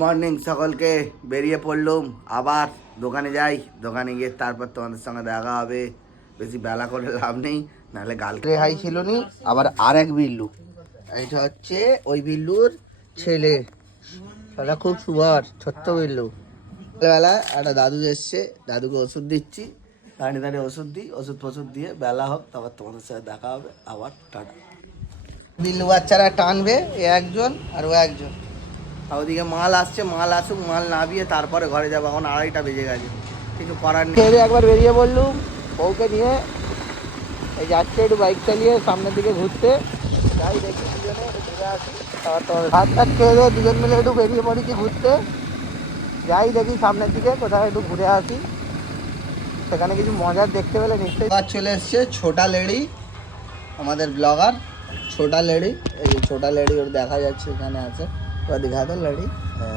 Morning সকলকে। বেরিয়ে পড়লুম, আবার দোকানে যাই, দোকানে গিয়ে তারপর তোমাদের সঙ্গে দেখা হবে। বেশি বেলা করে লাভ নেই, নাহলে গালকে হাই ছিল নি। আবার আরেক বিল্লু, এইটা হচ্ছে ওই বিল্লুর ছেলে, সেটা খুব সুন্দর ছোট্ট বিল্লু। বেলা একটা দাদু এসছে, দাদুকে ওষুধ দিচ্ছি, দাঁড়িয়ে দাঁড়িয়ে ওষুধ দিই, ওষুধ ফষুধ দিয়ে বেলা হোক, তারপর তোমাদের সাথে দেখা হবে আবার। টাটা। বিল্লু বাচ্চারা টানবে, এ একজন আর ও একজন। আর ওদিকে মাল আসছে, মাল আসুক, মাল নামিয়ে তারপরে ঘরে যাবো। এখন 2:30 বেজে গেছে, কিছু করার নেই। একবার বেরিয়ে পড়লুম বউকে নিয়ে, এই যাচ্ছে একটু বাইক চালিয়ে সামনের দিকে ঘুরতে। যাই দেখি দুজনে একটু ঘুরে আসি, তারপর তো হাত টাত খেয়ে দিয়ে দুজন মিলে একটু বেরিয়ে পড়েছি ঘুরতে। যাই দেখি সামনের দিকে কোথাও একটু ঘুরে আসি, সেখানে কিছু মজার দেখতে পেলে নিশ্চয়ই। আবার চলে এসছে ছোটা লেডি, আমাদের ব্লগার ছোটা লেডি। এই যে ছোটা লেডি, ওর দেখা যাচ্ছে এখানে আছে, ওরা দেখা তো লেডি। হ্যাঁ।